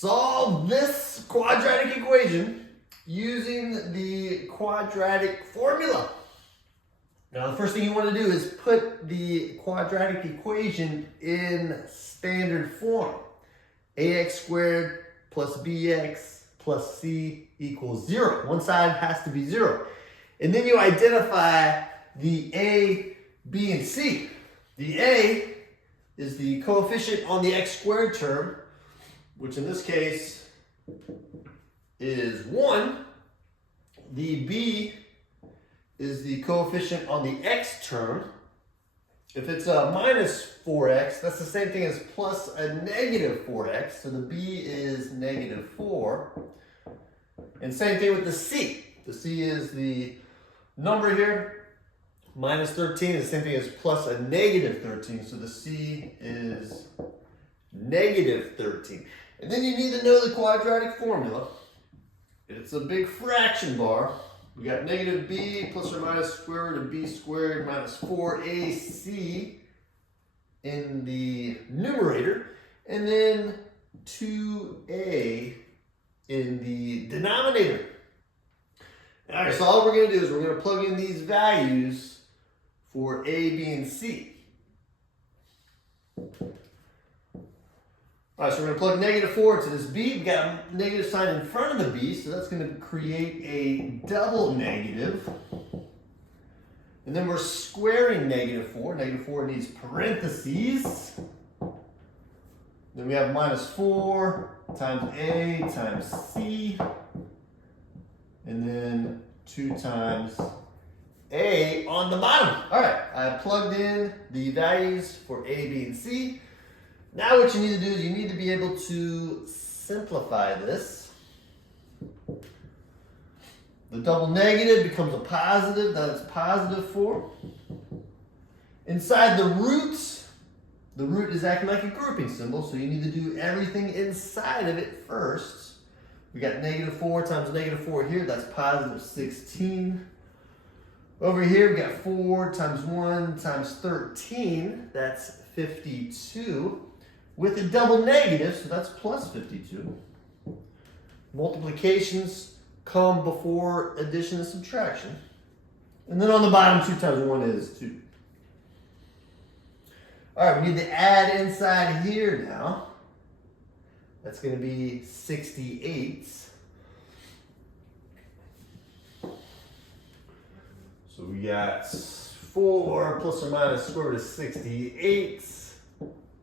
Solve this quadratic equation using the quadratic formula. Now, the first thing you want to do is put the quadratic equation in standard form. Ax squared plus bx plus c equals 0. One side has to be 0. And then you identify the a, b, and c. The a is the coefficient on the x squared term, which in this case is 1. The b is the coefficient on the x term. If it's a minus 4x, that's the same thing as plus a negative 4x. So the b is negative 4. And same thing with the c. The c is the number here. Minus 13 is the same thing as plus a negative 13. So the c is negative 13. And then you need to know the quadratic formula. It's a big fraction bar. We got negative b plus or minus square root of b squared minus 4ac in the numerator, and then 2a in the denominator. All right, so all we're going to do is we're going to plug in these values for a, b, and c. All right, so we're going to plug negative 4 into this b. We've got a negative sign in front of the b, so that's going to create a double negative. And then we're squaring negative 4. Negative 4 needs parentheses. Then we have minus 4 times a times c. And then 2 times a on the bottom. All right, I plugged in the values for a, b, and c. Now what you need to do is you need to be able to simplify this. The double negative becomes a positive, that's positive 4. Inside the root is acting like a grouping symbol, so you need to do everything inside of it first. We got negative 4 times negative 4 here, that's positive 16. Over here we got 4 times 1 times 13, that's 52. With a double negative, so that's plus 52. Multiplications come before addition and subtraction. And then on the bottom, 2 times 1 is 2. All right, we need to add inside here now. That's going to be 68. So we got 4 plus or minus square root of 68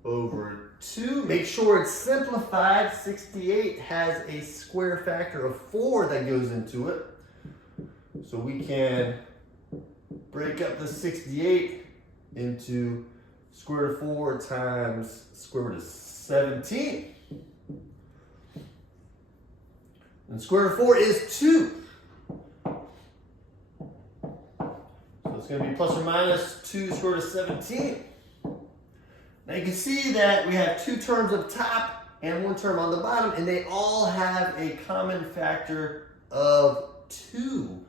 over 2. Make sure it's simplified. 68 has a square factor of 4 that goes into it. So we can break up the 68 into square root of 4 times square root of 17. And square root of 4 is 2. So it's going to be plus or minus 2 square root of 17. Now you can see that we have 2 terms up top and 1 term on the bottom, and they all have a common factor of 2.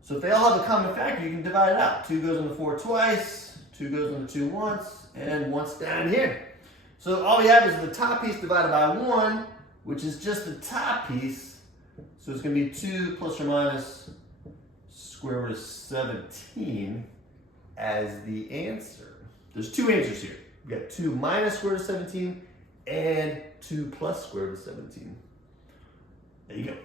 So if they all have a common factor, you can divide it out. 2 goes into 4 twice, 2 goes into 2 once, and once down here. So all we have is the top piece divided by 1, which is just the top piece. So it's going to be 2 plus or minus square root of 17 as the answer. There's 2 answers here. We got 2 minus square root of 17 and 2 plus square root of 17. There you go.